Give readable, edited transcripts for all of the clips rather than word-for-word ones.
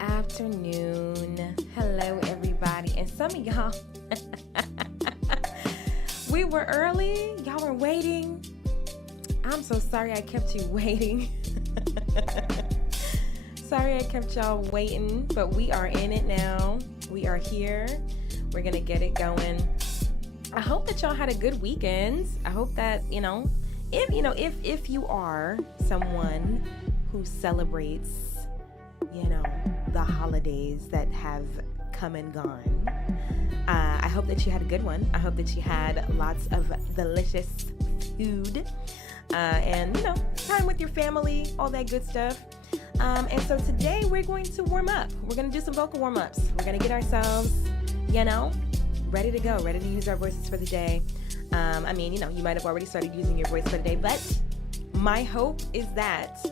afternoon. Hello, everybody. And some of y'all, we were early. Y'all were waiting. I'm so sorry I kept you waiting. Sorry I kept y'all waiting, but we are in it now. We are here. We're going to get it going. I hope that y'all had a good weekend. I hope that, if you are someone who celebrates, the holidays that have come and gone, I hope that you had a good one. I hope that you had lots of delicious food, and, time with your family, all that good stuff. And so today we're going to warm up. We're going to do some vocal warm-ups. We're going to get ourselves, ready to go, ready to use our voices for the day. You might have already started using your voice for the day, but my hope is that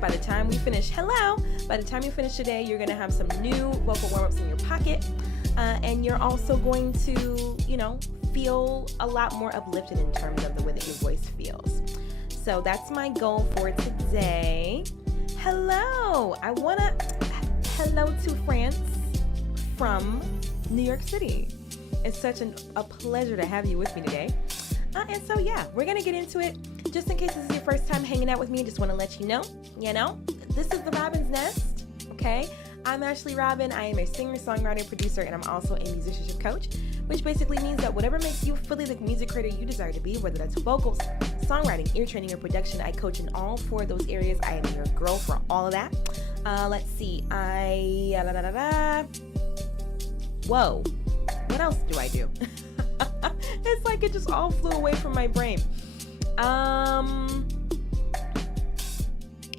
by the time you finish today, you're going to have some new vocal warm-ups in your pocket, and you're also going to, feel a lot more uplifted in terms of the way that your voice feels. So that's my goal for today. Hello to France from New York City. It's such a pleasure to have you with me today. And so, we're going to get into it. Just in case this is your first time hanging out with me, I just want to let you know, this is the Robin's Nest, okay? I'm Ashley Robin. I am a singer, songwriter, producer, and I'm also a musicianship coach, which basically means that whatever makes you fully the music creator you desire to be, whether that's vocals, songwriting, ear training, or production, I coach in all four of those areas. I am your girl for all of that. Let's see. Whoa. What else do I do? It's like it just all flew away from my brain.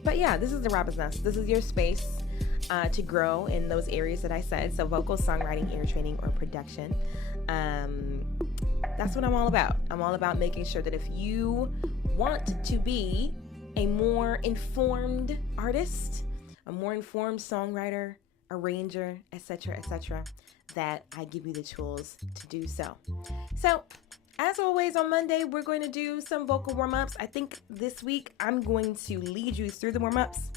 But yeah, this is the Robin's Nest. This is your space to grow in those areas that I said. So vocal, songwriting, ear training, or production. That's what I'm all about. I'm all about making sure that if you want to be a more informed artist, a more informed songwriter, arranger, etc., that I give you the tools to do so. So, as always, on Monday, we're going to do some vocal warm-ups. I think this week I'm going to lead you through the warm-ups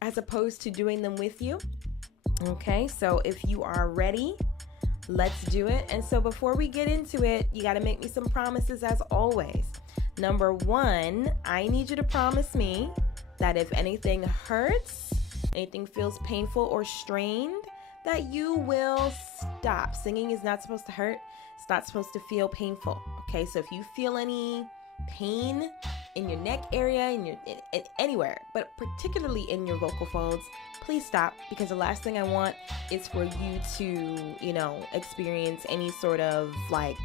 as opposed to doing them with you. Okay, so if you are ready, let's do it. And so before we get into it, you got to make me some promises as always. Number one, I need you to promise me that if anything hurts, anything feels painful or strained, that you will stop. Singing is not supposed to hurt. It's not supposed to feel painful. Okay, so if you feel any pain in your neck area, in anywhere, but particularly in your vocal folds, please stop, because the last thing I want is for you to, experience any sort of lack,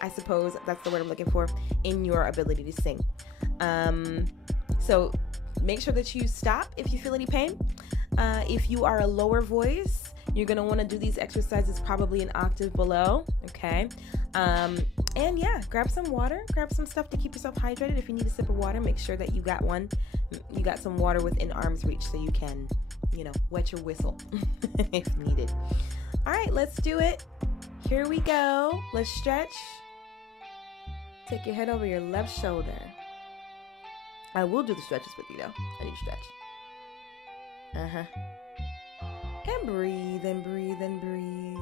I suppose that's the word I'm looking for, in your ability to sing. So make sure that you stop if you feel any pain. If you are a lower voice, you're going to want to do these exercises probably an octave below, okay? And grab some water, grab some stuff to keep yourself hydrated. If you need a sip of water, make sure that you got some water within arm's reach so you can, wet your whistle if needed. All right, let's do it. Here we go. Let's stretch. Take your head over your left shoulder. I will do the stretches with you though. I need to stretch. And breathe and breathe and breathe.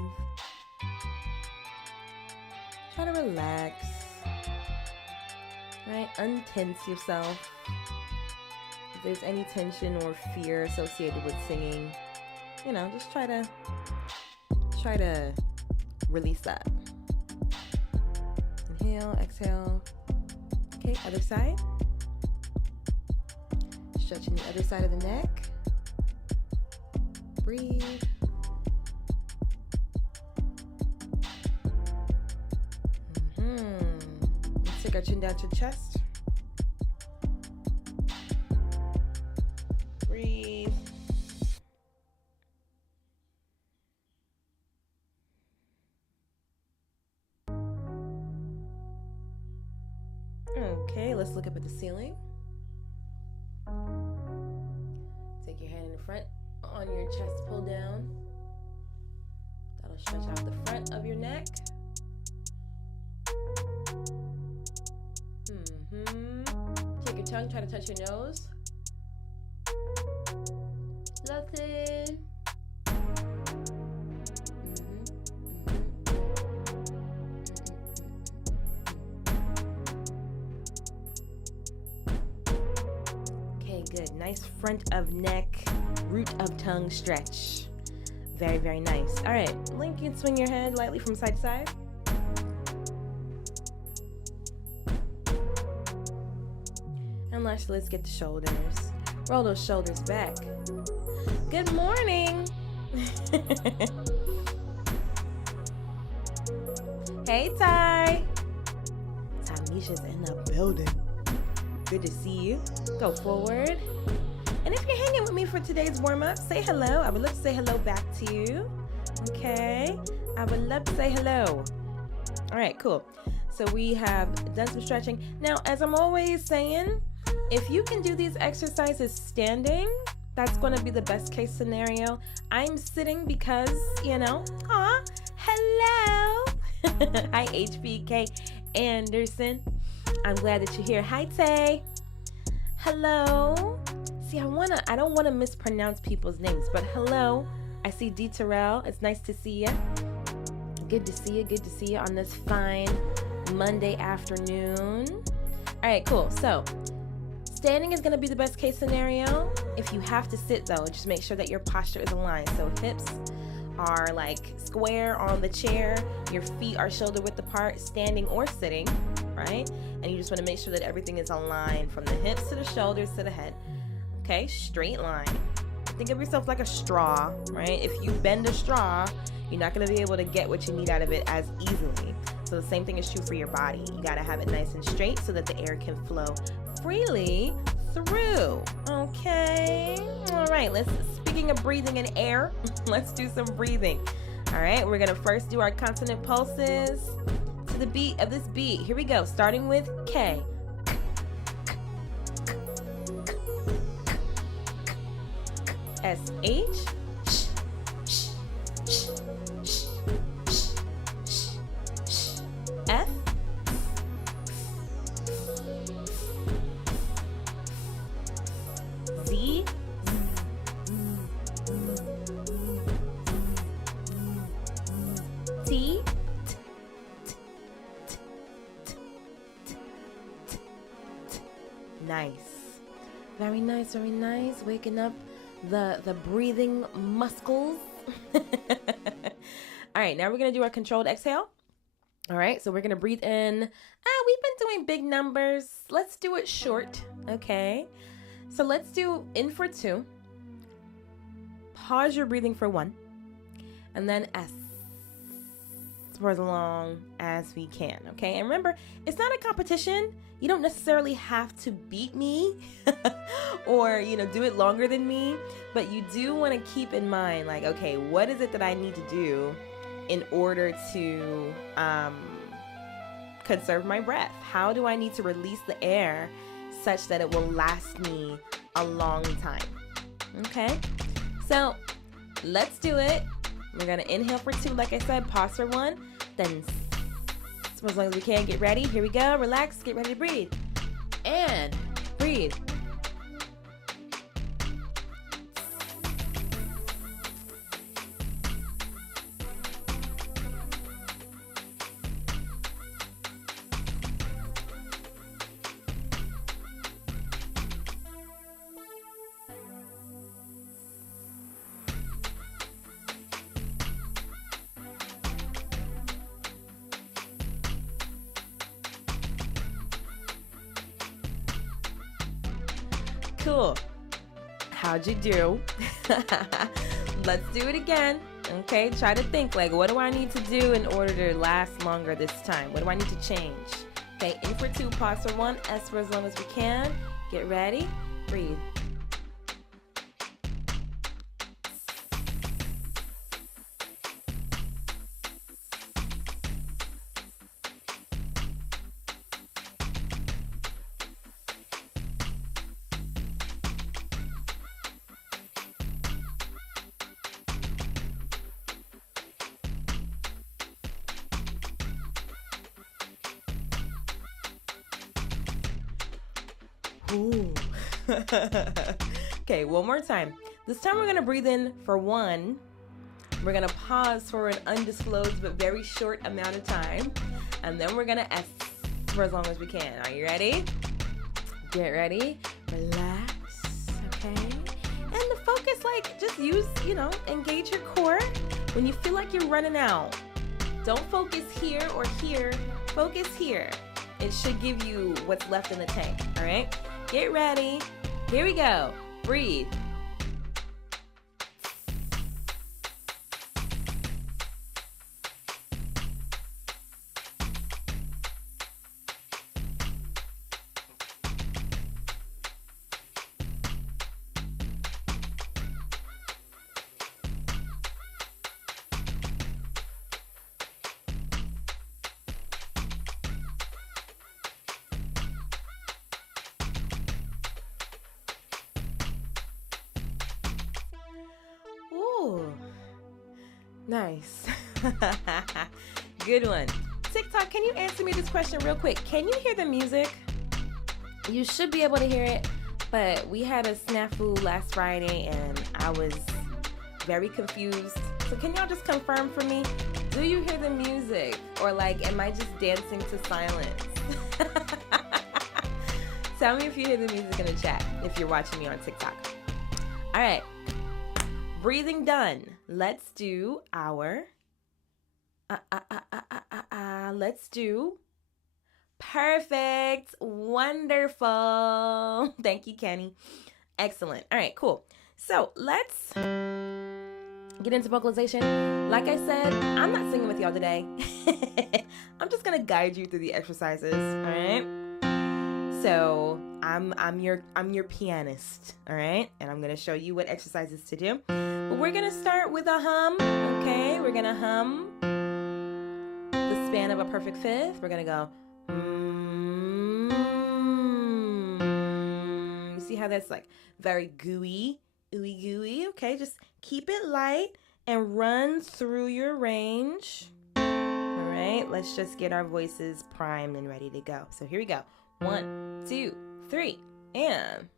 Try to relax. Right? Untense yourself. If there's any tension or fear associated with singing, just try to release that. Inhale, exhale. Okay, other side. Stretching the other side of the neck. Breathe. Let's take our chin down to the chest. Breathe. Okay, let's look up at the ceiling. Take your hand in the front on your chest, pull down. That'll stretch out the front of your neck. tongue, try to touch your nose. Nothing. Okay, good. Nice front of neck, root of tongue stretch. Very, very nice. All right, Link, you can swing your head lightly from side to side. And lastly, let's get the shoulders. Roll those shoulders back. Good morning. Hey, Ty. Tamisha's in the building. Good to see you. Go forward. And if you're hanging with me for today's warm-up, say hello. I would love to say hello back to you. Okay? I would love to say hello. All right, cool. So we have done some stretching. Now, as I'm always saying, if you can do these exercises standing, that's going to be the best case scenario. I'm sitting because, hello. Hi, HBK Anderson. I'm glad that you're here. Hi, Tay. Hello. See, I don't want to mispronounce people's names, but hello. I see D. Terrell. It's nice to see you. Good to see you. Good to see you on this fine Monday afternoon. All right, cool. So, standing is going to be the best case scenario. If you have to sit, though, just make sure that your posture is aligned. So, hips are like square on the chair. Your feet are shoulder width apart, standing or sitting, right? And you just want to make sure that everything is aligned from the hips to the shoulders to the head. Okay, straight line. Think of yourself like a straw, right? If you bend a straw, you're not going to be able to get what you need out of it as easily. So the same thing is true for your body. You got to have it nice and straight so that the air can flow freely through. Okay. All right. Speaking of breathing and air, let's do some breathing. All right. We're going to first do our consonant pulses to the beat of this beat. Here we go. Starting with K. S-H. F. Z. T. Nice. Very nice, very nice. Waking up the breathing muscles. All right, now we're going to do our controlled exhale. All right, so we're going to breathe in. We've been doing big numbers. Let's do it short, okay? So let's do in for 2. Pause your breathing for 1. And then S for as long as we can, okay? And remember, it's not a competition. You don't necessarily have to beat me or, do it longer than me, but you do want to keep in mind, like, okay, what is it that I need to do in order to conserve my breath? How do I need to release the air such that it will last me a long time? Okay, so let's do it. We're going to inhale for 2, like I said, pause for 1, then as long as we can, get ready. Here we go. Relax. Get ready to breathe. And breathe. Cool. How'd you do? Let's do it again. Okay, try to think, like, what do I need to do in order to last longer this time? What do I need to change? Okay, in for 2, pause for 1, S for as long as we can. Get ready, breathe. Ooh. Okay, one more time. This time we're going to breathe in for 1. We're going to pause for an undisclosed but very short amount of time. And then we're going to S for as long as we can. Are you ready? Get ready. Relax. Okay. And the focus, like, just use, engage your core. When you feel like you're running out, don't focus here or here. Focus here. It should give you what's left in the tank. All right? Get ready. Here we go. Breathe. Ooh, nice. Good one. TikTok, can you answer me this question real quick? Can you hear the music? You should be able to hear it, but we had a snafu last Friday and I was very confused. So can y'all just confirm for me? Do you hear the music? Or like, am I just dancing to silence? Tell me if you hear the music in the chat if you're watching me on TikTok. All right. Breathing done. Let's do our let's do perfect. Wonderful. Thank you, Kenny. Excellent. All right, cool. So let's get into vocalization. Like I said, I'm not singing with y'all today. I'm just gonna guide you through the exercises. All right. So I'm your pianist, all right? And I'm gonna show you what exercises to do. But we're gonna start with a hum, okay? We're gonna hum the span of a perfect fifth. We're gonna go. You see how that's like very gooey, ooey gooey? Okay, just keep it light and run through your range. All right, let's just get our voices primed and ready to go. So here we go. 1, 2, 3, and.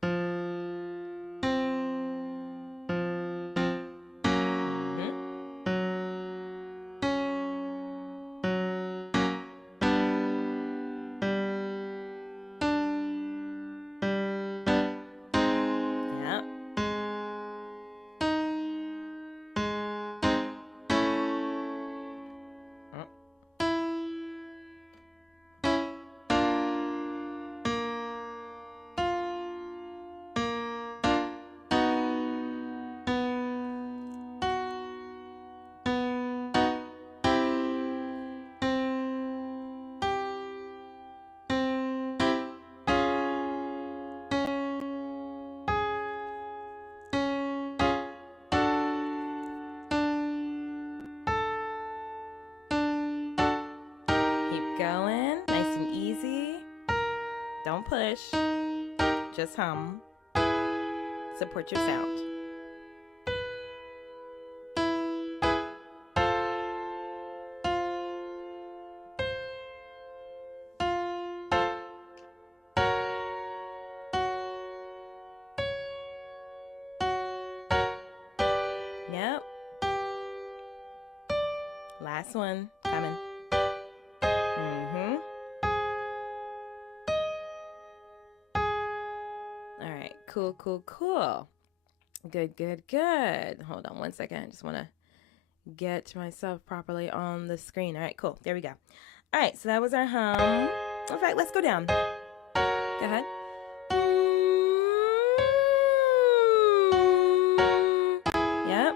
Going nice and easy. Don't push. Just hum. Support your sound. Yep. Last one coming. Cool. Good. Hold on one second. I just want to get myself properly on the screen. All right, cool. There we go. All right, so that was our hum. In fact, let's go down. Go ahead. Yep.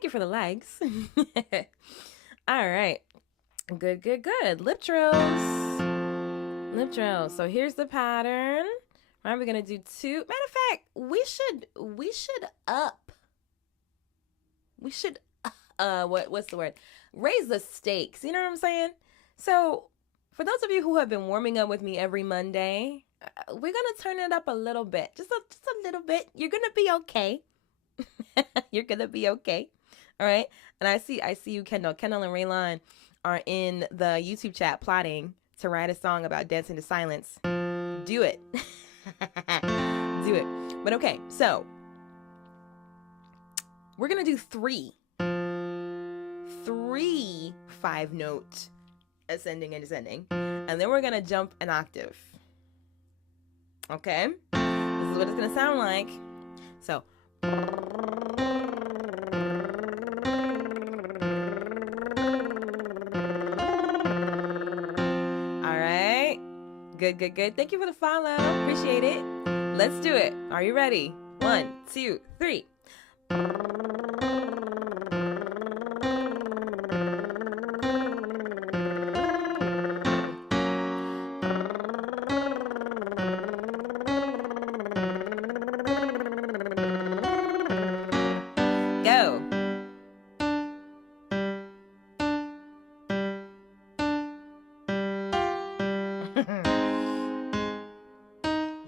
Thank you for the likes. All right. Good, good, good. Lip trills. Lip trills. So here's the pattern. Right, we're gonna do 2. Matter of fact, we should what's the word? Raise the stakes. You know what I'm saying? So for those of you who have been warming up with me every Monday, we're gonna turn it up a little bit, just a little bit. You're gonna be okay. You're gonna be okay. All right. And I see you, Kendall and Raylon are in the YouTube chat plotting to write a song about dancing to silence. Do it. Do it. But okay, so we're gonna do 3 5-note ascending and descending, and then we're gonna jump an octave. Okay, this is what it's gonna sound like. So all right, good. Thank you for the follow, appreciate it. Let's do it. Are you ready? 1, 2, 3. Go.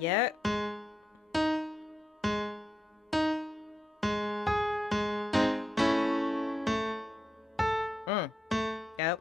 Yep. Yep. Yep.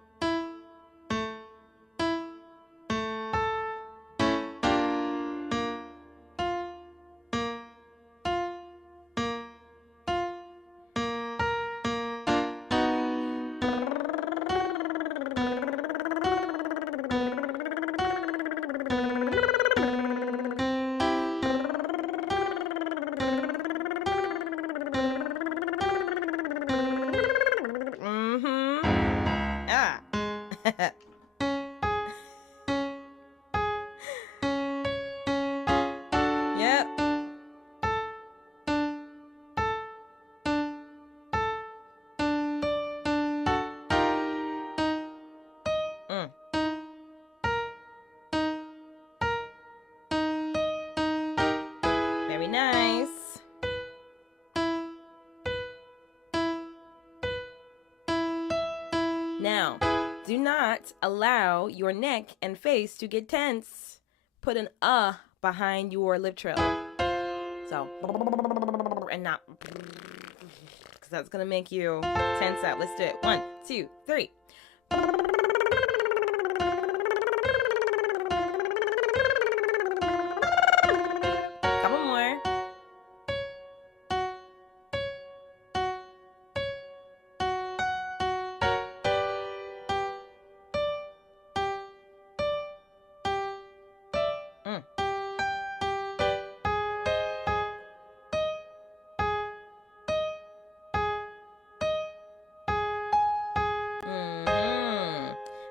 Very nice. Now, do not allow your neck and face to get tense. Put an behind your lip trill. So, and not, because that's going to make you tense up. Let's do it. 1, 2, 3. Couple more.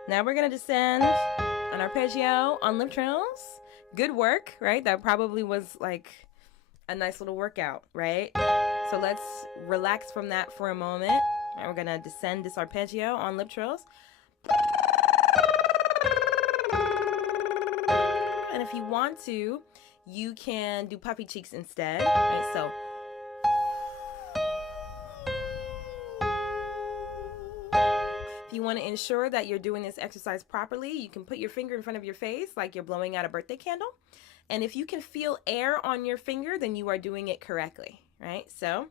Now we're going to descend an arpeggio on lip trills. Good work, right? That probably was like a nice little workout, right? So let's relax from that for a moment. And we're going to descend this arpeggio on lip trills. And if you want to, you can do puffy cheeks instead, right? So if you want to ensure that you're doing this exercise properly, you can put your finger in front of your face like you're blowing out a birthday candle. And if you can feel air on your finger, then you are doing it correctly, right? So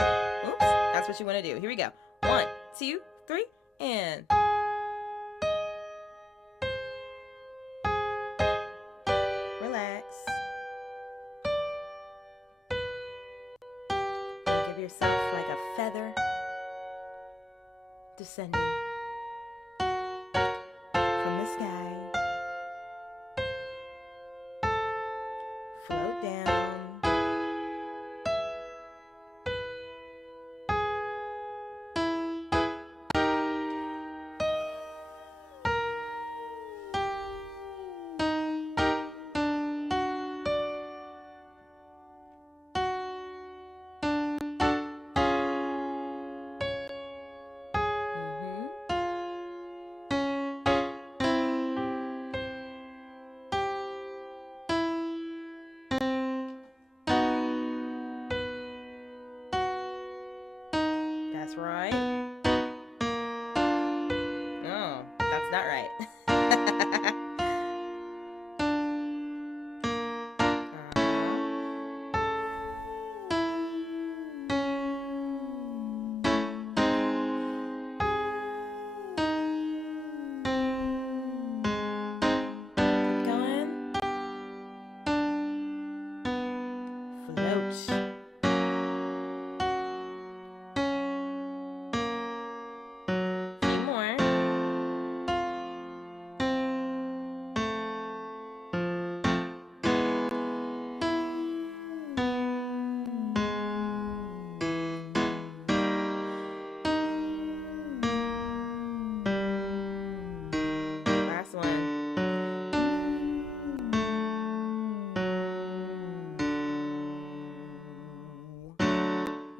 oops, that's what you want to do. Here we go. 1, 2, 3, and relax. Give yourself like a feather descending from the sky. Float down. That's right. Oh, that's not right.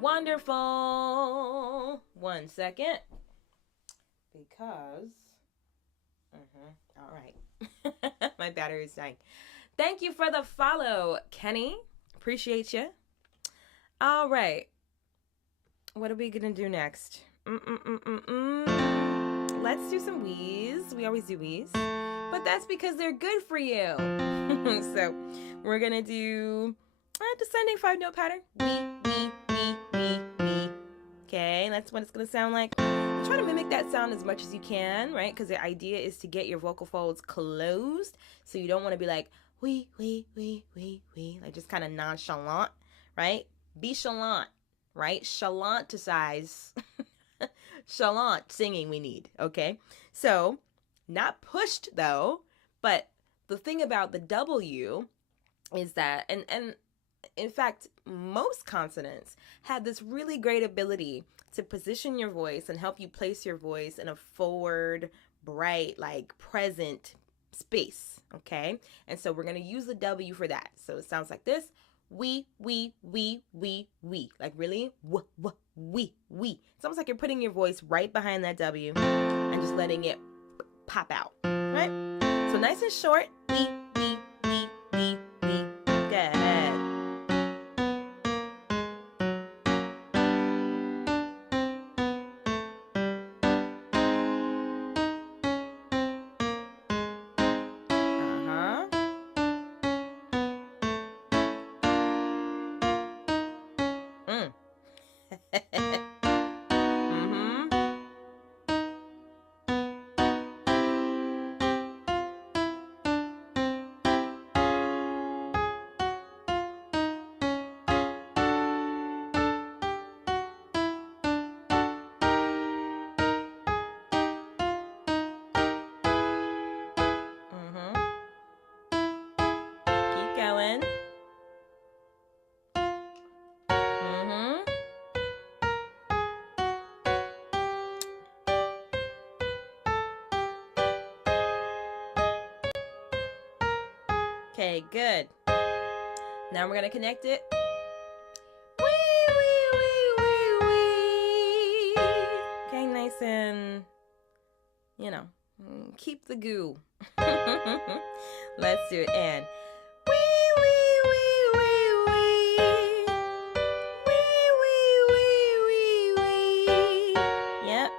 Wonderful. 1 second. Because, all right. My battery is dying. Thank you for the follow, Kenny. Appreciate you. All right. What are we going to do next? Let's do some wheeze. We always do wheeze. But that's because they're good for you. So we're going to do descending 5-note pattern. Wee. Okay, that's what it's going to sound like. Try to mimic that sound as much as you can, right? Because the idea is to get your vocal folds closed. So you don't want to be like, wee, like just kind of nonchalant, right? Be chalant, right? Chalanticize. Chalant singing we need, okay? So, not pushed though, but the thing about the W is that, and in fact, most consonants have this really great ability to position your voice and help you place your voice in a forward, bright, like present space, okay? And so we're going to use the W for that. So it sounds like this. Wee. Like really? Wee. It's almost like you're putting your voice right behind that W and just letting it pop out, right? So nice and short. Wee. Good. Keep going. Okay, good. Now we're going to connect it. Wee. Okay, nice and, keep the goo. Let's do it. And yep.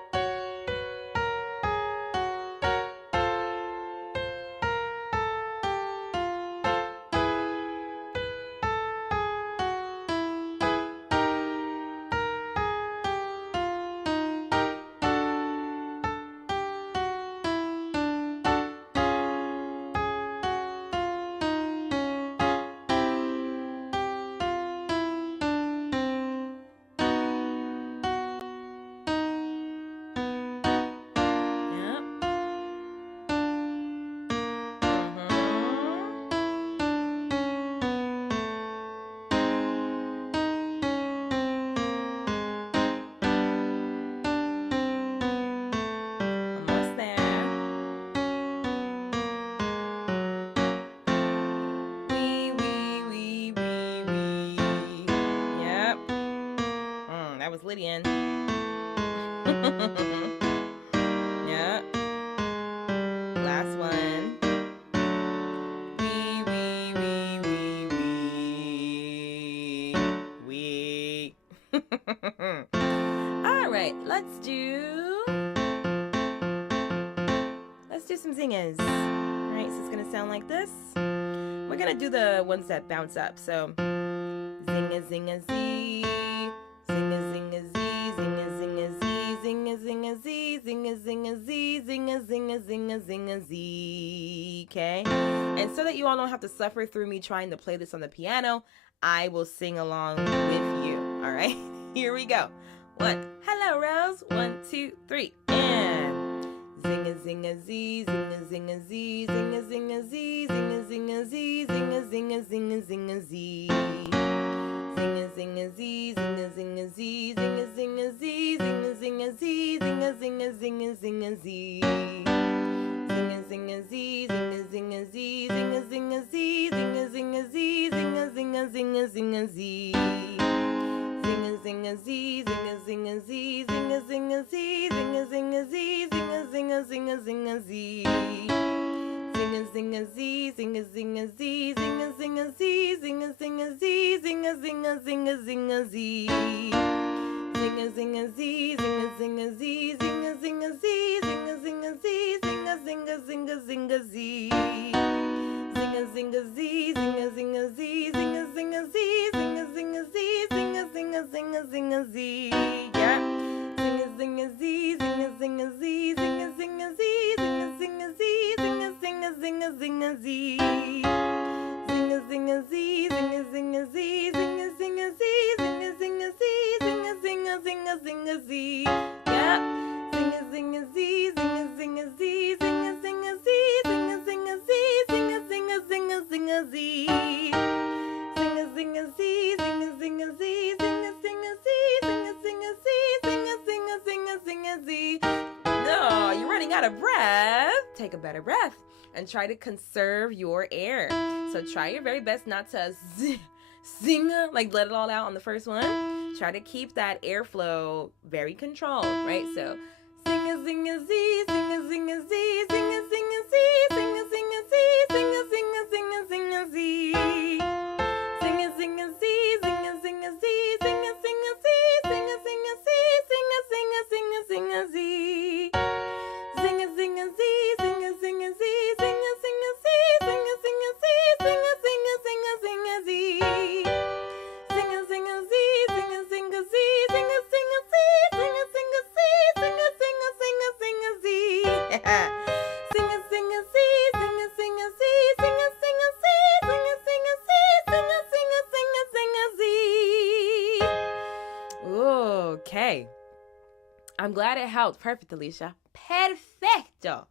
Lydian. Yeah. Last one. Wee. All right. let's do some zingers. All right, so it's gonna sound like this. We're gonna do the ones that bounce up. So zinga zinga zee, zinga zinga zee, zinga zinga zee, zinga zinga zee, zinga zinga zee, zinga zinga zinga zinga zee. Okay, and so that you all don't have to suffer through me trying to play this on the piano, I will sing along with you. All right, here we go. One, hello Rose. 1, 2, 3, and zinga zinga zee, zinga zinga zee, zinga zinga zee, zinga zinga zee, zinga zinga zinga zinga zee. Zinga zinga zee, zinga zinga zee, zinga zinga zee, zinga zinga zee, zinga zinga zinga zinga zee. Zinga zinga zee, zinga zinga zee, zinga zinga zee, zinga zinga zee, zinga zinga zinga zinga zee. Zinga zinga zee, zinga zinga zee, zinga zinga zee, zinga zinga zee, zinga zinga zinga zinga zee. Zinga zinga zee, zinga zinga zee, zinga zinga zee, zinga zinga zee, zinga zinga zinga zinga zee. Zinga zinga zee, zinga zinga zee, zinga zinga zee, zinga zinga zee, zinga zinga zinga zinga zee. Zinga zinga zee, zinga zinga zee, zinga zinga zee, zinga zinga zee, zinga zinga zinga zinga zee. Yeah. Zinga zinga zee, zinga zinga zee, zinga zinga zee, zinga zinga zee, zinga zinga zinga zinga zee. Zinga zinga zee, zinga zinga zee, zinga zinga zee, zinga zinga zee, zinga zinga zinga zinga zee. Yeah. Zinga zinga zee, zinga zinga zee, zinga zinga zee, zinga zinga zee, zinga zinga zinga zinga zee. Zinga zinga zee, zinga zinga zee, zinga zinga zee, zinga zinga zee, zinga zinga zinga zinga zee. No, you're running out of breath. Take a better breath and try to conserve your air. So try your very best not to zing, like let it all out on the first one. Try to keep that airflow very controlled, right? So zinga zinga zee, zinga zinga zee, zinga zinga zee, zinga zinga zee, zinga zinga zinga zinga zee. Zinga zinga zee, zinga zinga zee, zinga zinga zee, zinga zinga zee, zinga zinga zinga zinga zee. Zinga zinga zee, zinga zinga zee, zinga zinga zee, zinga zinga zee, zinga zinga zinga zinga zee. Zinga zinga zee, zinga zinga zee, zinga zinga zee, zinga zinga zee, zinga zinga zinga zinga zee. Zinga zinga zee, zinga zinga zee, zinga zinga zee, zinga zinga zee, zinga zinga zinga zinga zee. Okay. I'm glad it helped. Perfect, Alicia. Perfecto.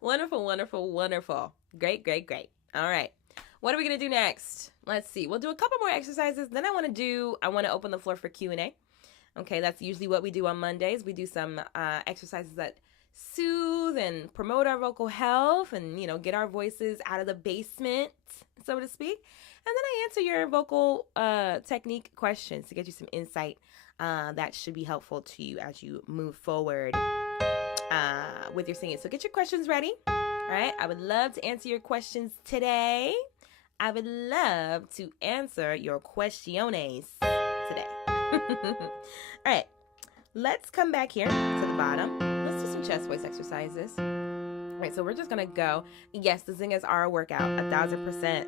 Wonderful, wonderful, wonderful. Great, great, great. All right. What are we going to do next? Let's see. We'll do a couple more exercises. Then I want to open the floor for Q&A. Okay, that's usually what we do on Mondays. We do some exercises that soothe and promote our vocal health and, get our voices out of the basement, so to speak. And then I answer your vocal technique questions to get you some insight that should be helpful to you as you move forward with your singing. So get your questions ready. All right. I would love to answer your questions today. I would love to answer your questiones today. All right. Let's come back here to the bottom. Let's do some chest voice exercises. All right. So we're just going to go. Yes, the zingers are a workout, 1,000%.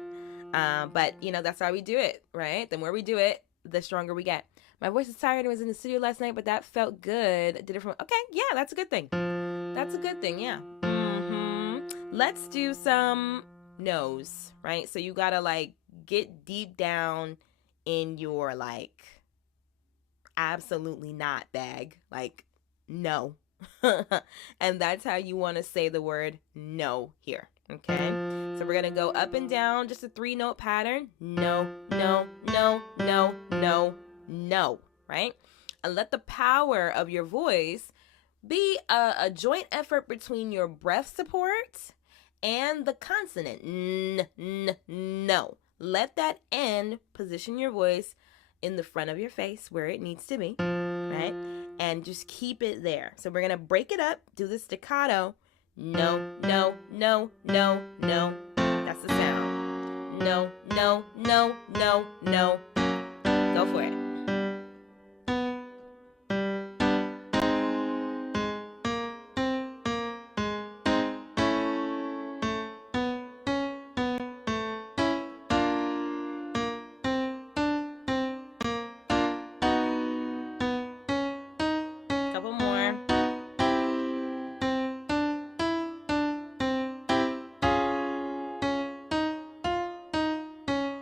But, that's why we do it, right? The more we do it, the stronger we get. My voice is tired. I was in the studio last night, but that felt good. Did it from, okay, yeah, that's a good thing. That's a good thing, yeah. Let's do some nose, right? So you gotta get deep down in your absolutely not bag, no. And that's how you want to say the word no here, okay? So we're gonna go up and down, just a 3-note pattern. No, no, no, no, no, no, right? And let the power of your voice be a joint effort between your breath support and the consonant. No. Let that N position your voice in the front of your face where it needs to be, right? And just keep it there. So we're going to break it up, do the staccato. No, no, no, no, no. That's the sound. No, no, no, no, no. Go for it.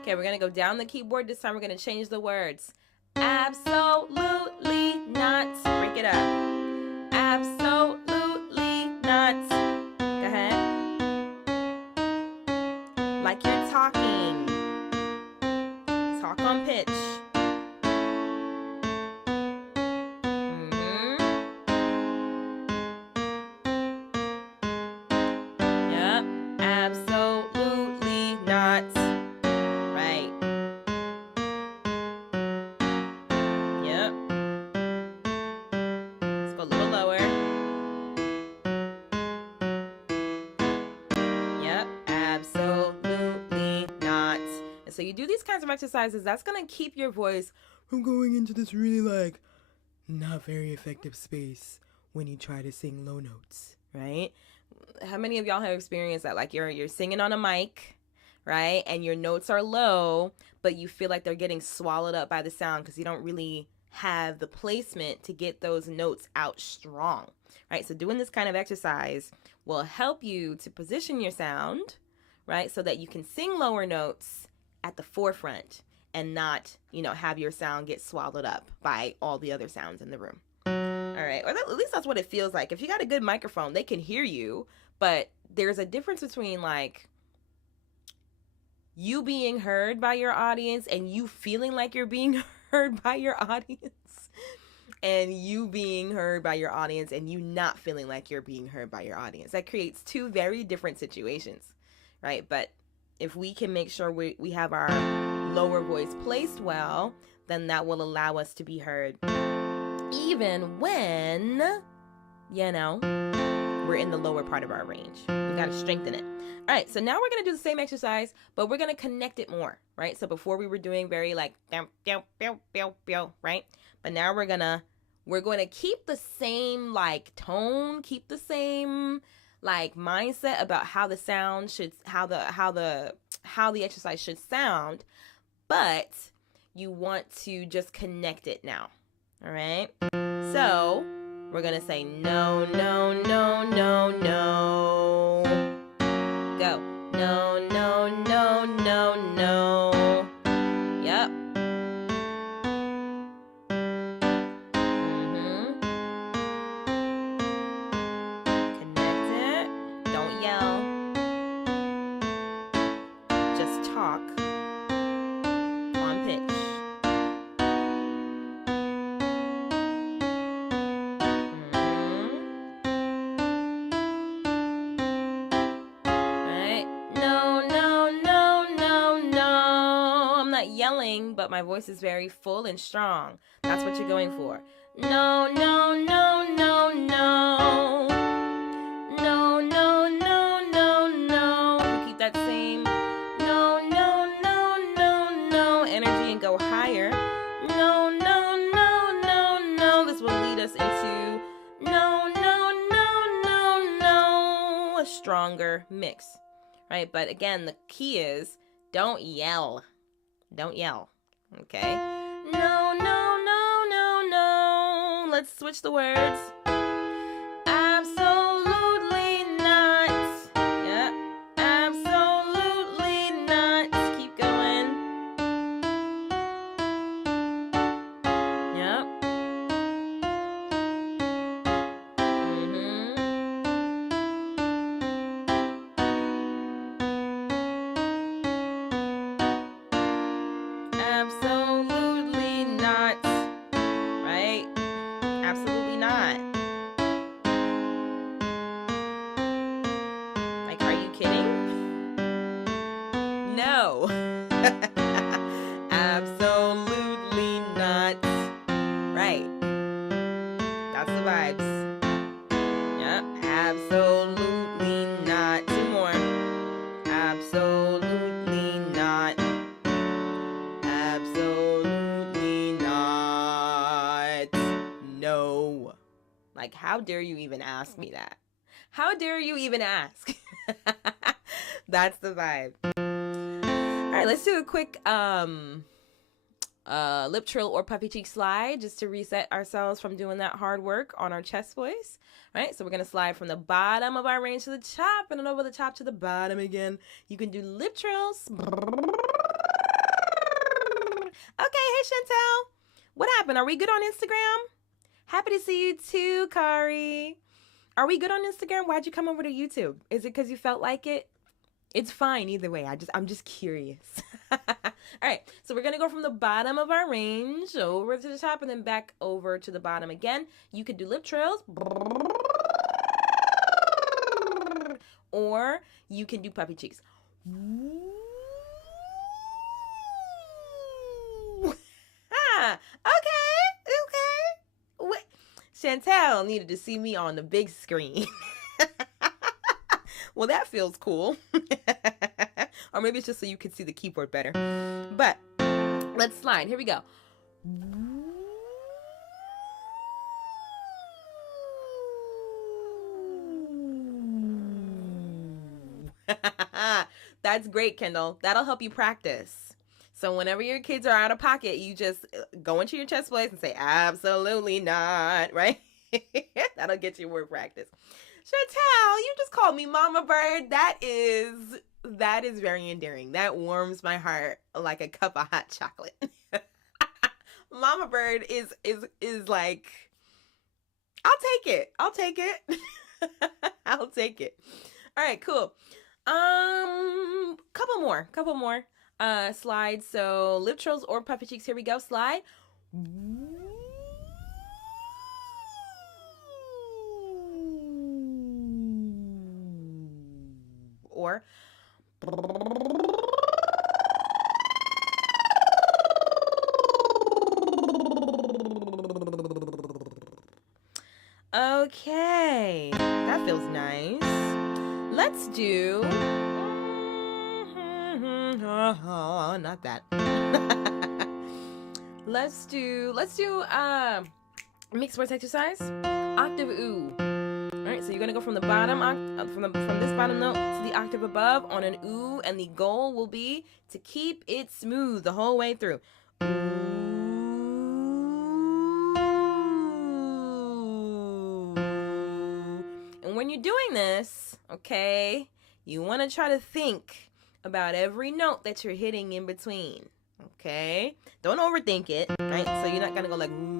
Okay, we're going to go down the keyboard. This time we're going to change the words. Absolutely not. Break it up. Absolutely not. Go ahead. Like you're talking. Talk on pitch. Yep. Absolutely not. Right. Yep. Let's go a little lower. Yep. Absolutely not. And so you do these kinds of exercises, that's going to keep your voice from going into this really like not very effective space when you try to sing low notes, right? How many of y'all have experienced that? Like you're singing on a mic, right? And your notes are low, but you feel like they're getting swallowed up by the sound because you don't really have the placement to get those notes out strong, right? So doing this kind of exercise will help you to position your sound, right? So that you can sing lower notes at the forefront and not, have your sound get swallowed up by all the other sounds in the room. All right, or at least that's what it feels like. If you got a good microphone, they can hear you, but there's a difference between like you being heard by your audience and you feeling like you're being heard by your audience, and you being heard by your audience and you not feeling like you're being heard by your audience. That creates two very different situations, right? But if we can make sure we have our lower voice placed well, then that will allow us to be heard even when, we're in the lower part of our range. We got to strengthen it. All right, so now we're going to do the same exercise, but we're going to connect it more, right? So before we were doing very like, right? But now we're going to keep the same like tone, keep the same like mindset about how the sound should, how the exercise should sound, but you want to just connect it now. All right. So we're going to say no, no, no, no, no. Go. No, no, no, no, no. Yep. Connect it. Don't yell. Just talk on pitch. Yelling, but my voice is very full and strong. That's what you're going for. No, no, no, no, no. No, no, no, no, no. Keep that same no, no, no, no, no energy and go higher. No, no, no, no, no. This will lead us into no, no, no, no, no. A stronger mix, right? But again, the key is don't yell. Don't yell, okay? No, no, no, no, no. Let's switch the words. Absolutely not. Yeah, absolutely not. Keep going. Yep. Absolutely not. Right? Absolutely not. Like, are you kidding? No. Absolutely not. Right. That's the vibes. Yep. Absolutely not. Two more. Absolutely not. Absolutely not. No. Like, how dare you even ask me that? How dare you even ask? That's the vibe. All right, let's do a quick lip trill or puffy cheek slide just to reset ourselves from doing that hard work on our chest voice. All right, so we're going to slide from the bottom of our range to the top and then over the top to the bottom again. You can do lip trills. Chantel. What happened? Are we good on Instagram? Happy to see you too, Kari. Are we good on Instagram? Why'd you come over to YouTube? Is it because you felt like it? It's fine either way. I'm just curious. All right, so we're gonna go from the bottom of our range over to the top and then back over to the bottom again. You could do lip trills, or you can do puffy cheeks. Okay. Wait. Chantel needed to see me on the big screen. Well, that feels cool. Or maybe it's just so you can see the keyboard better. But let's slide. Here we go. That's great, Kendall. That'll help you practice. So whenever your kids are out of pocket, you just go into your chest voice and say, absolutely not, right? That'll get you more practice. Chantel, you just called me Mama Bird. That is very endearing. That warms my heart like a cup of hot chocolate. Mama Bird is like, I'll take it. I'll take it. All right, cool. Couple more slides. So lip trills or puffy cheeks. Here we go. Slide. Or okay, that feels nice. Let's do not that. let's do mixed voice exercise. Octave ooh. All right, so you're gonna go from the bottom, from this bottom note to the octave above on an ooh, and the goal will be to keep it smooth the whole way through. Ooh. And when you're doing this, okay, you want to try to think about every note that you're hitting in between. Okay, don't overthink it, right? So you're not gonna go like ooh.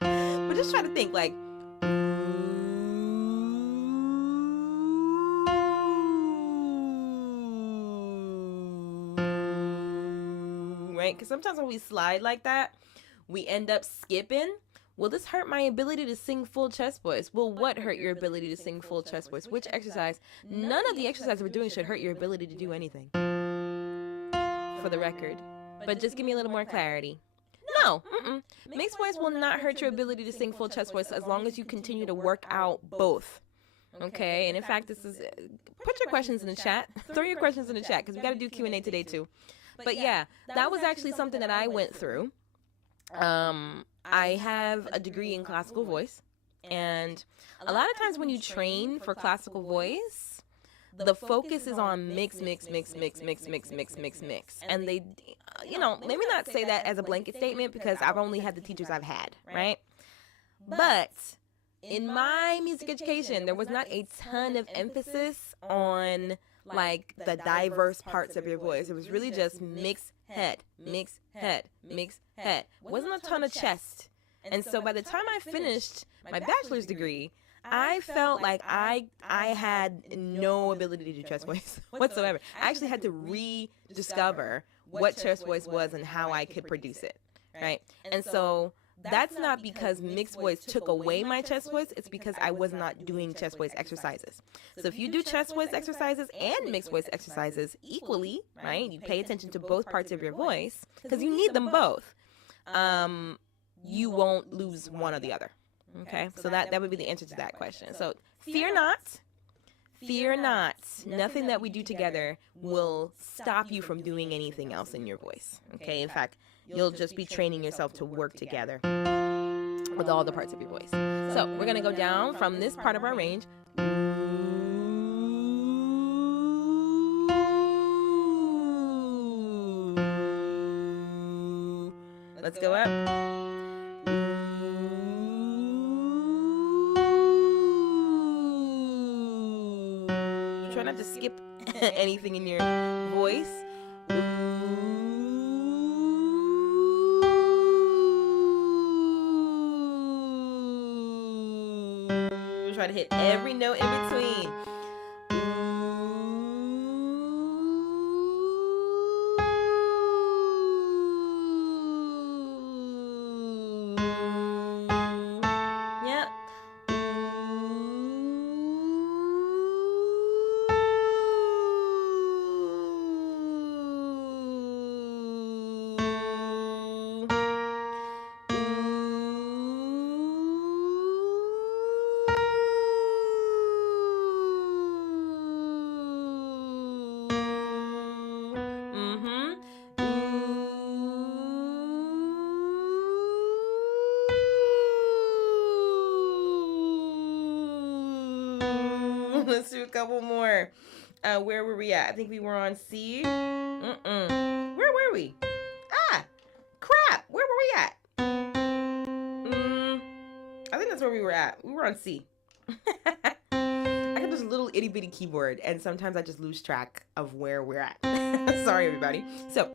But just try to think like right? Because sometimes when we slide like that, we end up skipping. Will this hurt my ability to sing full chest voice? Will what hurt your ability to sing full chest voice? Which exercise? None of the exercises we're doing should hurt your ability to do anything, for the record. But just give me a little more clarity. No, mixed voice will not hurt your ability to sing full chest voice as long as you continue to work out both. Okay, and in fact, this is put your questions in the chat. Throw your questions in the chat because we got to do Q&A today too. But yeah, that was actually something that I went through. I have a degree in classical voice, and a lot of times when you train for classical voice, the focus is on mix. And they, maybe not say that as a blanket statement because I've only had the teachers I've had, right? But in my music education, there was not a ton of emphasis on like the diverse parts of your voice. It was really just mix head. Wasn't a ton of chest. And so by the time I finished my bachelor's degree, I felt like I had no ability to do chest voice whatsoever. I actually had to rediscover what chest voice was and how I could produce it, right? And so that's not because mixed voice took away my chest voice. It's because I was not doing chest voice exercises. So if you do chest voice exercises and mixed voice exercises equally, right, you pay attention to both parts of your voice because you need them both, you won't lose one or the other. Okay, so that would be the answer to that question. So fear not. Nothing that we do together will stop you from doing anything else in your voice. Okay, in fact, you'll just be training yourself to work together with all the parts of your voice. So we're going to go down from this part of our range. Let's go up. Try not to skip anything in your voice. Ooh. to hit every note in between. Yep. Let's do a couple more. Where were we at? I think we were on C. Where were we? Ah, crap. Where were we at? I think that's where we were at. We were on C. I got this little itty bitty keyboard, and sometimes I just lose track of where we're at. Sorry, everybody. So.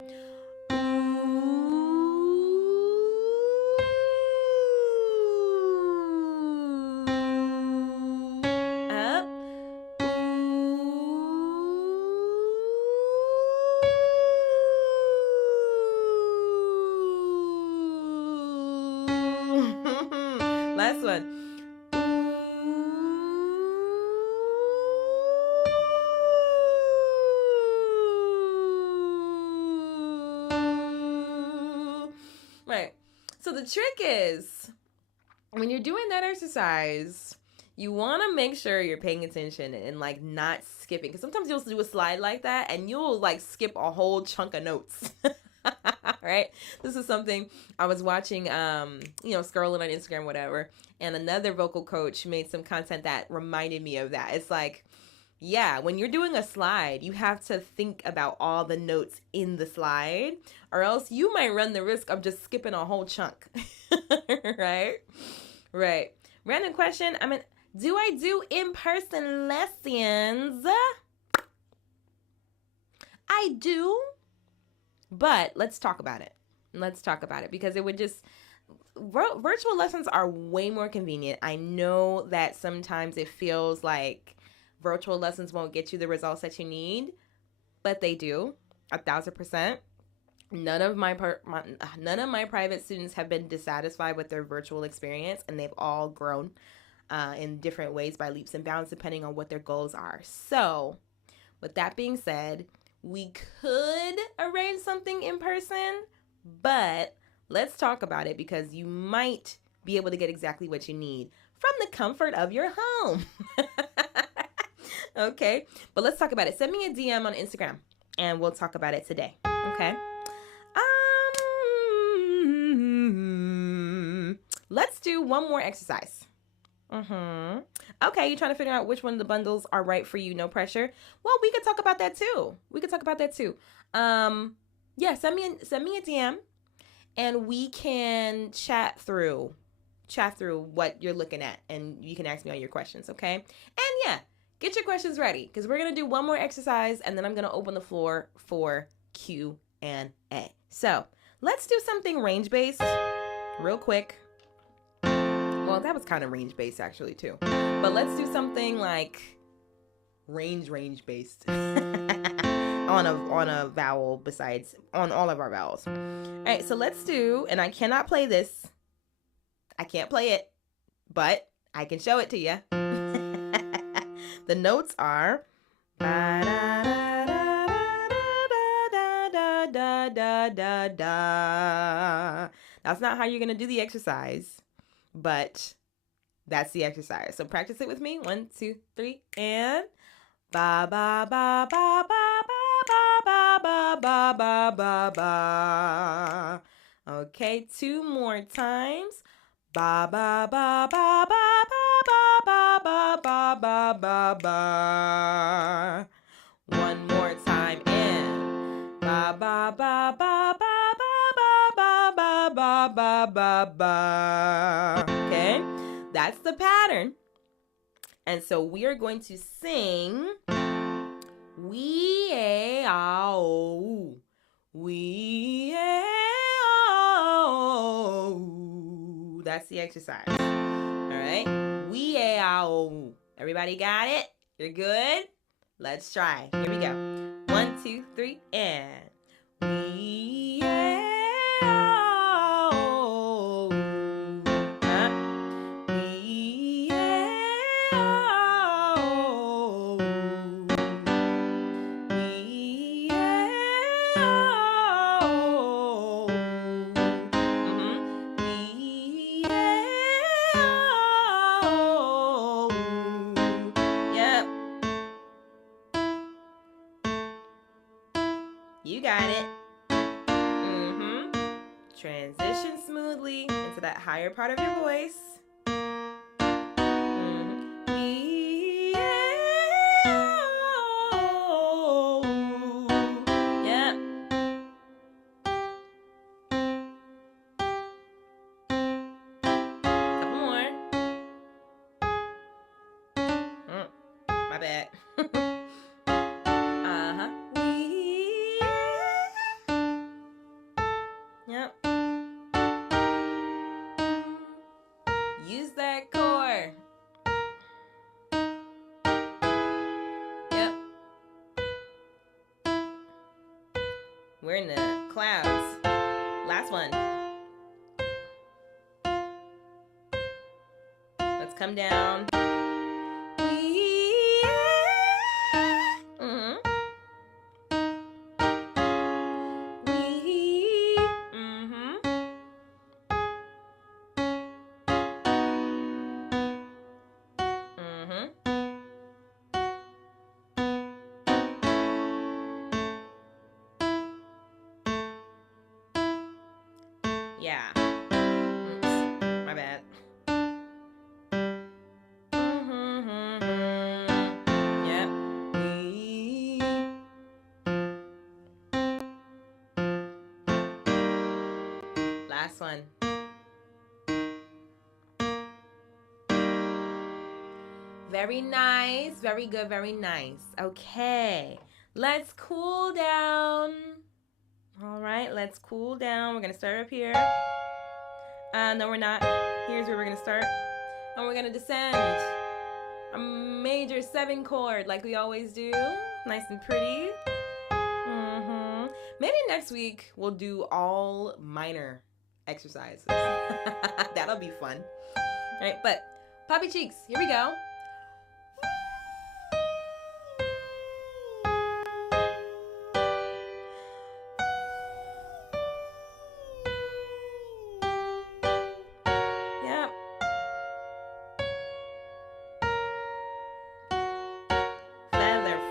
Last one. Right. So the trick is, when you're doing that exercise, you want to make sure you're paying attention and like not skipping. Because sometimes you'll do a slide like that and you'll like skip a whole chunk of notes. Right? This is something I was watching, scrolling on Instagram, whatever, and another vocal coach made some content that reminded me of that. It's like, yeah, when you're doing a slide, you have to think about all the notes in the slide, or else you might run the risk of just skipping a whole chunk. Right? Right. Random question. Do I do in-person lessons? I do. But let's talk about it. Because it would just, virtual lessons are way more convenient. I know that sometimes it feels like virtual lessons won't get you the results that you need, but they do, 1,000%. None of my private students have been dissatisfied with their virtual experience, and they've all grown in different ways by leaps and bounds, depending on what their goals are. So, with that being said, we could arrange something in person, but let's talk about it because you might be able to get exactly what you need from the comfort of your home. Okay, but let's talk about it. Send me a DM on Instagram and we'll talk about it today. Okay. Let's do one more exercise. Okay, you're trying to figure out which one of the bundles are right for you, no pressure. Well, we could talk about that too. Yeah, send me a DM and we can chat through what you're looking at, and you can ask me all your questions, okay? And yeah, get your questions ready because we're going to do one more exercise and then I'm going to open the floor for Q&A. So, let's do something range-based real quick. Well, that was kind of range-based actually too. But let's do something like range-based on a vowel besides on all of our vowels. All right, so let's do, and I cannot play this. I can't play it, but I can show it to you. The notes are that's not how you're going to do the exercise. But that's the exercise. So practice it with me. 1, 2, 3, and ba ba ba ba ba ba ba ba ba ba ba ba. Okay, 2 more times. Ba ba ba ba ba ba ba ba ba ba ba ba. 1 more time and ba ba ba ba ba ba ba ba ba ba. Okay, that's the pattern. And so we are going to sing we a o, we a o. That's the exercise. All right, we We-ow. Everybody got it? You're good? Let's try. Here we go. 1, 2, 3, and we-ow. You got it. Transition smoothly into that higher part of your voice. Yep. Couple more. My bad. Yep. Use that core. Yep. We're in the clouds. Last one. Let's come down. Yeah. Oops. My bad. Yep. Last one. Very nice. Very good. Very nice. Okay. Let's cool down. All right, let's cool down. We're going to start up here. No, we're not. Here's where we're going to start. And we're going to descend a major 7 chord like we always do. Nice and pretty. Maybe next week we'll do all minor exercises. That'll be fun. All right, but poppy cheeks, here we go.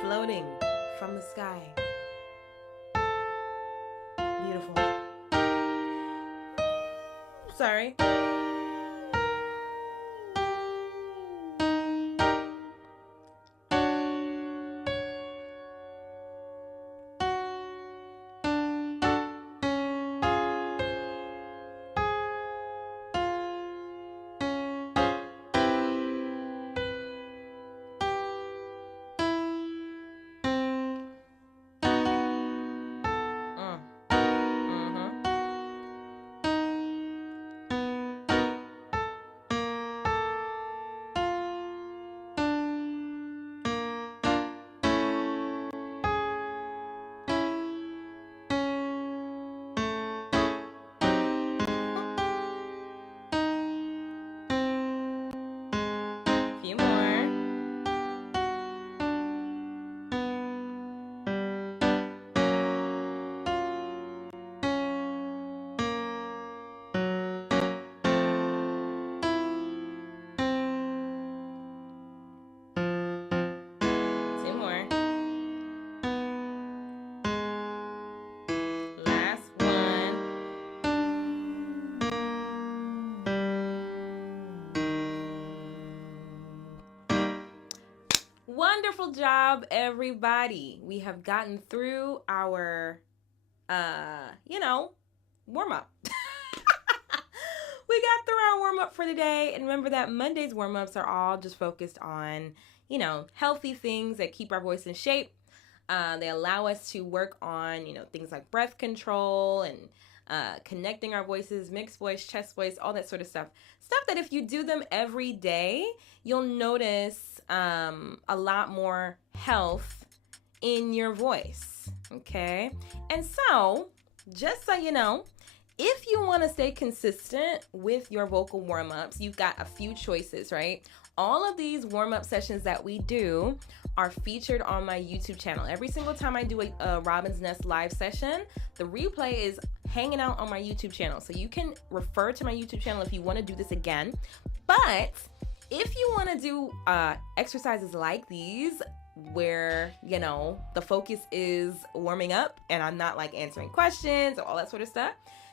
Floating from the sky. Beautiful. Sorry. Few more. Wonderful job, everybody. We have gotten through our, warm-up. We got through our warm-up for the day. And remember that Monday's warm-ups are all just focused on, healthy things that keep our voice in shape. They allow us to work on, things like breath control and connecting our voices, mixed voice, chest voice, all that sort of stuff. Stuff that if you do them every day, you'll notice a lot more health in your voice, okay? And so, just so you know, if you want to stay consistent with your vocal warm-ups, you've got a few choices, right? All of these warm-up sessions that we do are featured on my YouTube channel. Every single time I do a Robin's Nest live session, the replay is hanging out on my YouTube channel. So you can refer to my YouTube channel if you want to do this again. But if you want to do exercises like these, where, you know, the focus is warming up and I'm not like answering questions or all that sort of stuff,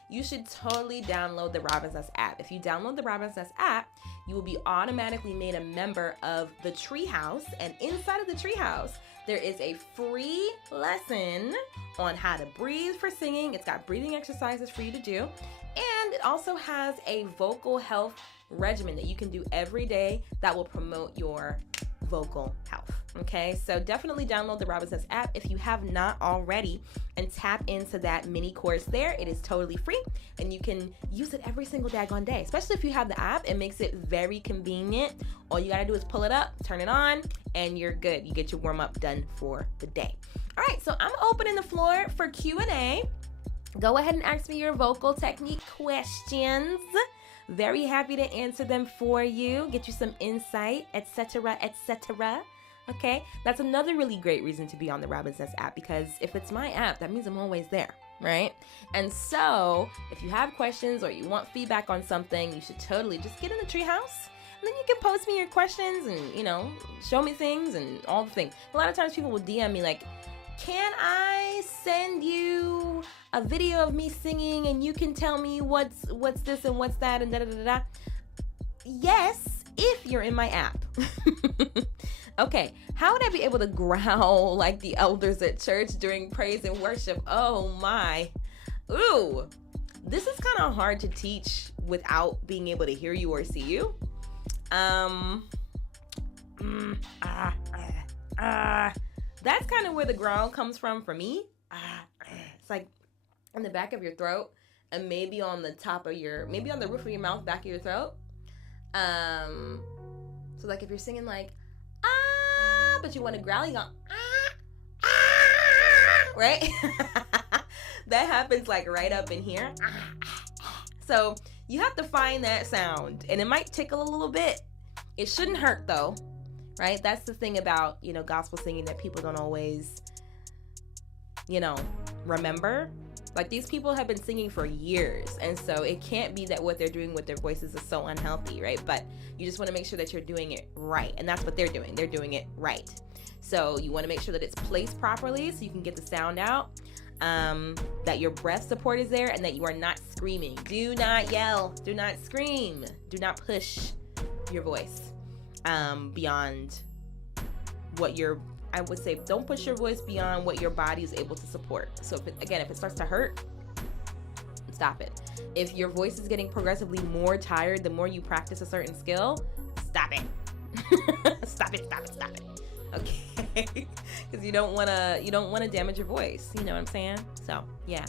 you should totally download the Robin's Nest app. If you download the Robin's Nest app, you will be automatically made a member of the Treehouse. And inside of the Treehouse, there is a free lesson on how to breathe for singing. It's got breathing exercises for you to do. And it also has a vocal health regimen that you can do every day that will promote your vocal health. Okay, so definitely download the Robin's Nest app if you have not already and tap into that mini course there. It is totally free and you can use it every single daggone day, especially if you have the app. It makes it very convenient. All you gotta do is pull it up, turn it on, and you're good. You get your warm up done for the day. All right, so I'm opening the floor for Q&A. Go ahead and ask me your vocal technique questions. Very happy to answer them for you, get you some insight, etc., etc. Okay, that's another really great reason to be on the Robin's Nest app, because if it's my app, that means I'm always there, right? And so if you have questions or you want feedback on something, you should totally just get in the Treehouse, and then you can post me your questions and, you know, show me things and all the things. A lot of times people will DM me like, can I send you a video of me singing and you can tell me what's this and what's that and da da da da? Yes, if you're in my app. Okay, how would I be able to growl like the elders at church during praise and worship? Oh my. Ooh, this is kind of hard to teach without being able to hear you or see you. That's kind of where the growl comes from for me. It's like in the back of your throat and maybe on the top of your, maybe on the roof of your mouth, back of your throat. So like if you're singing like, but you want to growl, you go, right? That happens like right up in here. So you have to find that sound, and it might tickle a little bit. It shouldn't hurt though, right? That's the thing about, you know, gospel singing that people don't always, you know, remember. Like these people have been singing for years, and so it can't be that what they're doing with their voices is so unhealthy, right? But you just want to make sure that you're doing it right, and that's what they're doing. They're doing it right. So you want to make sure that it's placed properly so you can get the sound out, that your breath support is there, and that you are not screaming. Do not yell. Do not scream. Do not push your voice beyond what you're, I would say, don't push your voice beyond what your body is able to support. So if it starts to hurt, stop it. If your voice is getting progressively more tired the more you practice a certain skill, stop it. Stop it. Okay, because you don't want to damage your voice. You know what I'm saying? So yeah.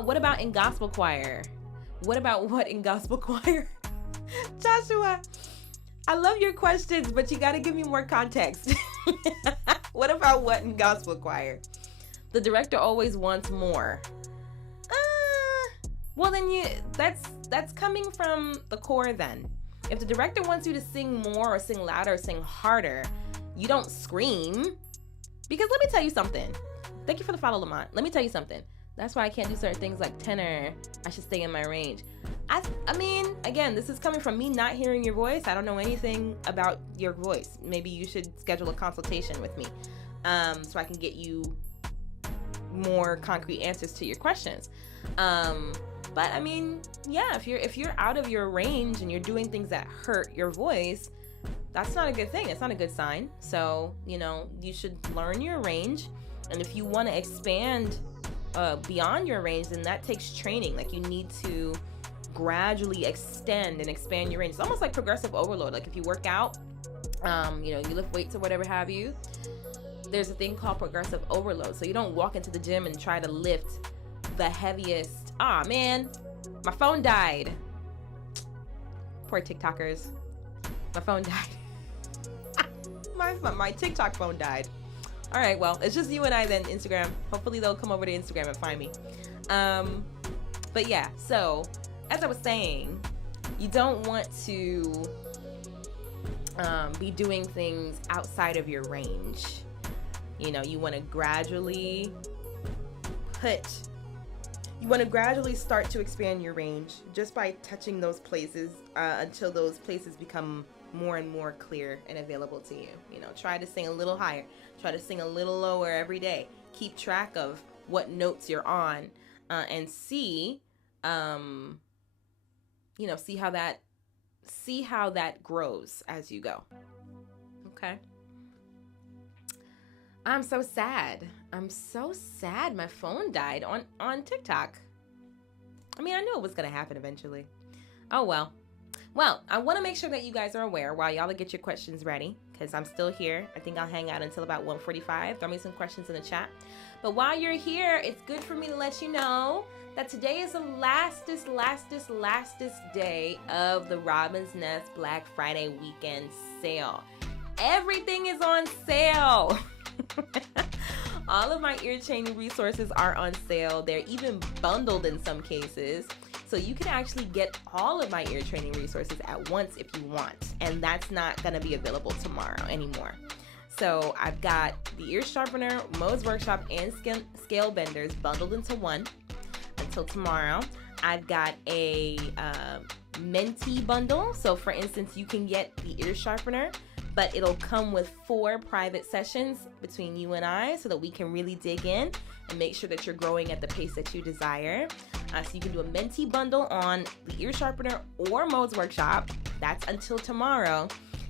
What about in gospel choir? What in gospel choir? Joshua, I love your questions, but you got to give me more context. What about what in gospel choir? The director always wants more. Well then that's coming from the core then. If the director wants you to sing more or sing louder or sing harder, you don't scream. Because let me tell you something. Thank you for the follow, Lamont. Let me tell you something. That's why I can't do certain things like tenor. I should stay in my range. I mean, again, this is coming from me not hearing your voice. I don't know anything about your voice. Maybe you should schedule a consultation with me, so I can get you more concrete answers to your questions. But I mean, yeah, if you're out of your range and you're doing things that hurt your voice, that's not a good thing. It's not a good sign. So, you know, you should learn your range. And if you want to expand beyond your range, then that takes training. Like you need to gradually extend and expand your range. It's almost like progressive overload. Like if you work out, you know, you lift weights or whatever have you, there's a thing called progressive overload. So you don't walk into the gym and try to lift the heaviest Aw, man. My phone died. Poor TikTokers. My phone died. my TikTok phone died. All right, well, it's just you and I then, Instagram. Hopefully they'll come over to Instagram and find me. But yeah, so as I was saying, you don't want to be doing things outside of your range. You know, you want to gradually start to expand your range just by touching those places until those places become more and more clear and available to you. You know, try to sing a little higher, try to sing a little lower every day. Keep track of what notes you're on and see how that grows as you go. Okay. I'm so sad. My phone died on TikTok. I mean, I knew it was going to happen eventually. Oh, well. Well, I want to make sure that you guys are aware while y'all get your questions ready, because I'm still here. I think I'll hang out until about 1:45. Throw me some questions in the chat. But while you're here, it's good for me to let you know that today is the lastest day of the Robin's Nest Black Friday weekend sale. Everything is on sale. All of my ear training resources are on sale. They're even bundled in some cases. So you can actually get all of my ear training resources at once if you want. And that's not going to be available tomorrow anymore. So I've got the ear sharpener, Mo's workshop, and scale benders bundled into one until tomorrow. I've got a mentee bundle. So for instance, you can get the ear sharpener, but it'll come with 4 private sessions between you and I so that we can really dig in and make sure that you're growing at the pace that you desire. So you can do a mentee bundle on the ear sharpener or Mo's workshop. That's until tomorrow.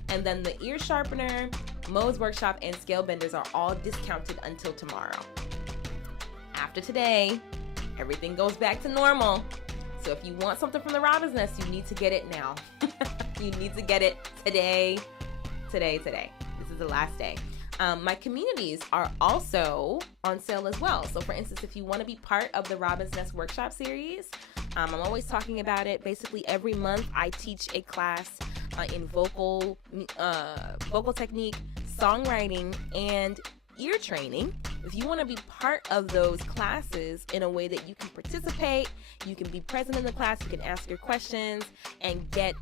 And then the ear sharpener, Mo's workshop, and scale benders are all discounted until tomorrow. After today, everything goes back to normal. So if you want something from the Robin's Nest, you need to get it now. You need to get it today. This is the last day. My communities are also on sale as well. So for instance, if you want to be part of the Robin's Nest workshop series, I'm always talking about it. Basically every month I teach a class in vocal technique, songwriting, and ear training. If you want to be part of those classes in a way that you can participate, you can be present in the class, you can ask your questions and get,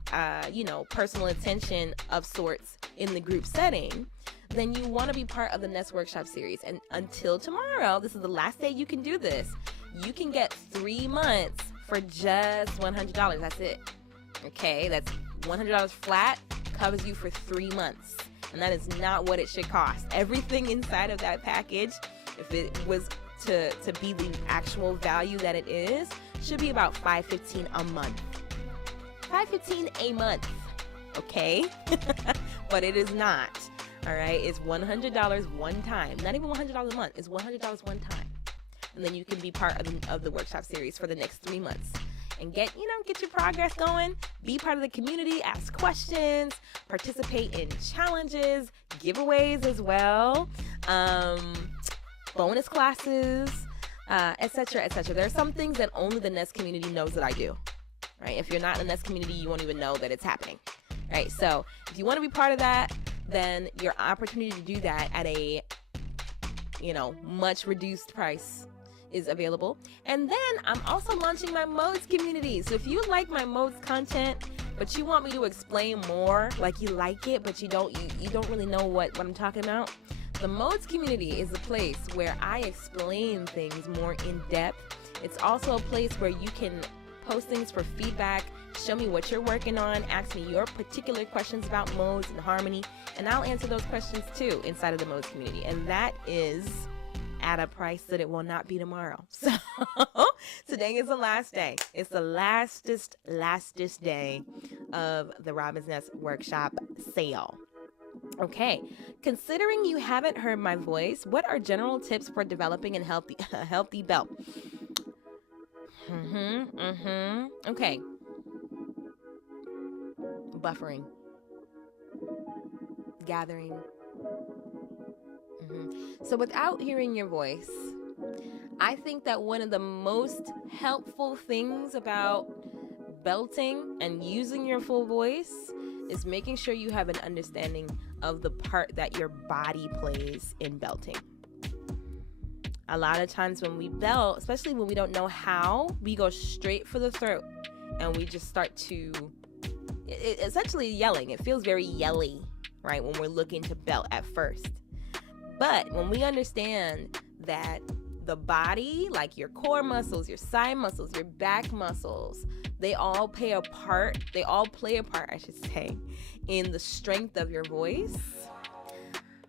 personal attention of sorts in the group setting, then you want to be part of the Nest Workshop series. And until tomorrow, this is the last day you can do this. You can get 3 months for just $100. That's it. Okay, that's $100 flat, covers you for 3 months. And that is not what it should cost. Everything inside of that package, if it was to be the actual value that it is, should be about $515 a month. $515 a month, okay? But it is not, all right? It's $100 one time. Not even $100 a month. It's $100 one time. And then you can be part of the workshop series for the next 3 months. And get your progress going, be part of the community, ask questions, participate in challenges, giveaways as well, bonus classes, etc., etc. There are some things that only the Nest community knows that I do, right? If you're not in the Nest community, you won't even know that it's happening, right? So if you want to be part of that, then your opportunity to do that at a, much reduced price is available. And then I'm also launching my modes community. So if you like my modes content, but you want me to explain more, like you like it, but you don't really know what I'm talking about, the modes community is a place where I explain things more in depth. It's also a place where you can post things for feedback, show me what you're working on, ask me your particular questions about modes and harmony, and I'll answer those questions too inside of the modes community. And that is at a price that it will not be tomorrow. So today is the last day. It's the lastest day of the Robin's Nest Workshop sale. Okay, considering you haven't heard my voice, what are general tips for developing a healthy belt? Okay. Buffering. Gathering. So without hearing your voice, I think that one of the most helpful things about belting and using your full voice is making sure you have an understanding of the part that your body plays in belting. A lot of times when we belt, especially when we don't know how, we go straight for the throat and we just start to essentially yelling. It feels very yelly, right, when we're looking to belt at first. But when we understand that the body, like your core muscles, your side muscles, your back muscles, they all play a part, I should say, in the strength of your voice,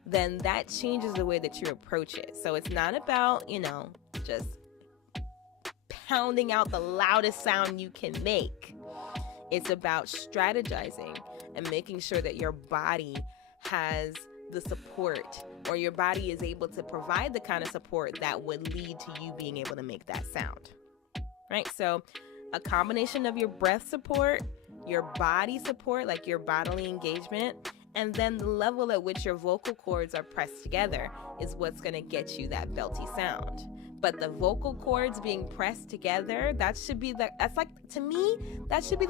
then that changes the way that you approach it. So it's not about, just pounding out the loudest sound you can make. It's about strategizing and making sure that your body has the support, or your body is able to provide the kind of support that would lead to you being able to make that sound, right? So a combination of your breath support, your body support, like your bodily engagement, and then the level at which your vocal cords are pressed together is what's going to get you that belty sound. But the vocal cords being pressed together, that should be the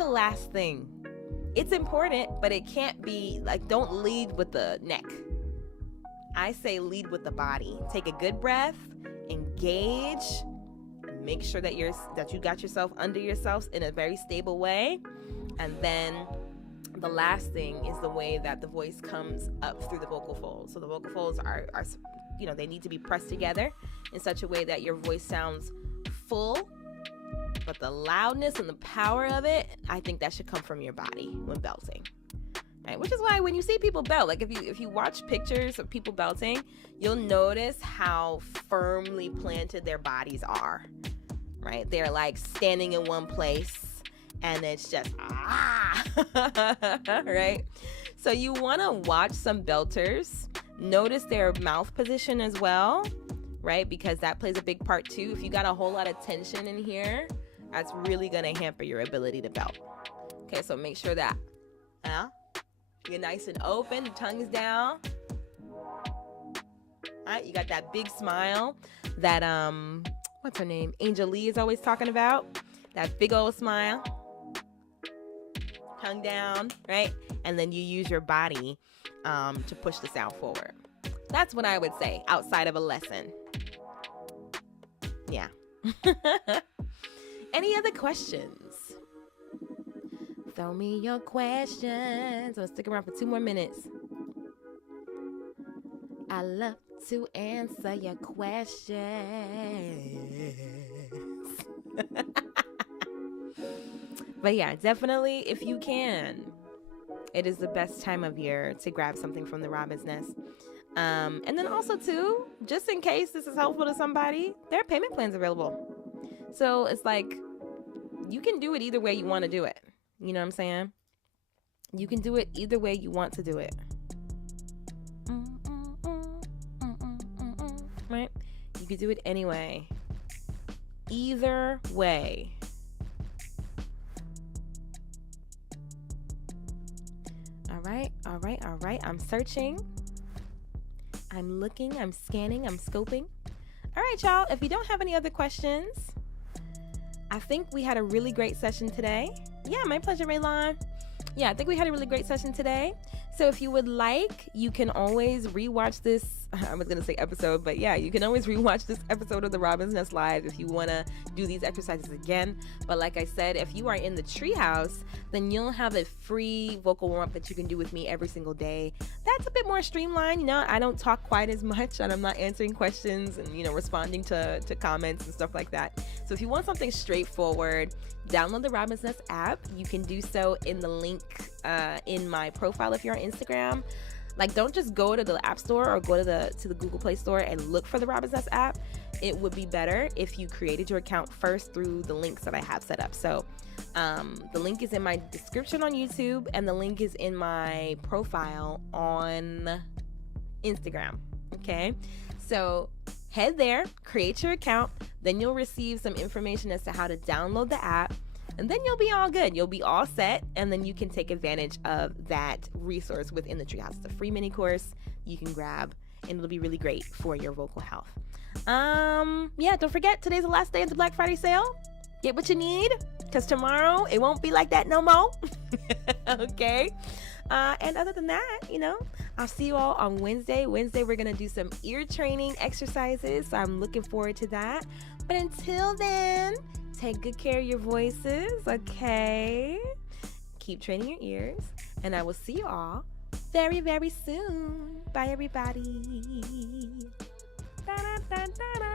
last thing. It's important, but it can't be like, don't lead with the neck. I say lead with the body. Take a good breath, engage, make sure that you got yourself under yourselves in a very stable way. And then the last thing is the way that the voice comes up through the vocal folds. So the vocal folds are they need to be pressed together in such a way that your voice sounds full, but the loudness and the power of it, I think that should come from your body when belting. Right? Which is why when you see people belt, like if you watch pictures of people belting, you'll notice how firmly planted their bodies are, right? They're like standing in one place and it's just, right? So you want to watch some belters, notice their mouth position as well, right? Because that plays a big part too. If you got a whole lot of tension in here, that's really going to hamper your ability to belt. Okay, so make sure that you're nice and open, the tongue is down. All right, you got that big smile that, what's her name? Angel Lee is always talking about. That big old smile. Tongue down, right? And then you use your body to push the sound forward. That's what I would say outside of a lesson. Yeah. Any other questions? Throw me your questions. I'll stick around for 2 more minutes. I love to answer your questions. But yeah, definitely, if you can, it is the best time of year to grab something from the Robin's Nest. And then also too, just in case this is helpful to somebody, there are payment plans available. So it's like, you can do it either way you want to do it. You know what I'm saying? You can do it either way you want to do it. Right? You could do it anyway. Either way. All right. I'm searching. I'm looking. I'm scanning. I'm scoping. All right, y'all. If you don't have any other questions, I think we had a really great session today. Yeah, my pleasure, Raylon. Yeah, I think we had a really great session today. So if you would like, you can always rewatch this. I was going to say episode, but yeah, you can always rewatch this episode of the Robin's Nest Live if you want to do these exercises again. But like I said, if you are in the treehouse, then you'll have a free vocal warm-up that you can do with me every single day. That's a bit more streamlined. You know, I don't talk quite as much and I'm not answering questions and, responding to comments and stuff like that. So if you want something straightforward, download the Robin's Nest app. You can do so in the link in my profile if you're on Instagram. Like, don't just go to the App Store or go to the Google Play Store and look for the Robin's Nest app. It would be better if you created your account first through the links that I have set up. So the link is in my description on YouTube and the link is in my profile on Instagram. Okay, so head there, create your account, then you'll receive some information as to how to download the app. And then you'll be all good. You'll be all set. And then you can take advantage of that resource within the Treehouse. It's a free mini course you can grab and it'll be really great for your vocal health. Yeah, don't forget, today's the last day of the Black Friday sale. Get what you need, because tomorrow it won't be like that no more. Okay. And other than that, I'll see you all on Wednesday. Wednesday, we're going to do some ear training exercises. So I'm looking forward to that. But until then, take good care of your voices, okay? Keep training your ears. And I will see you all very, very soon. Bye, everybody. Da, da, da, da, da.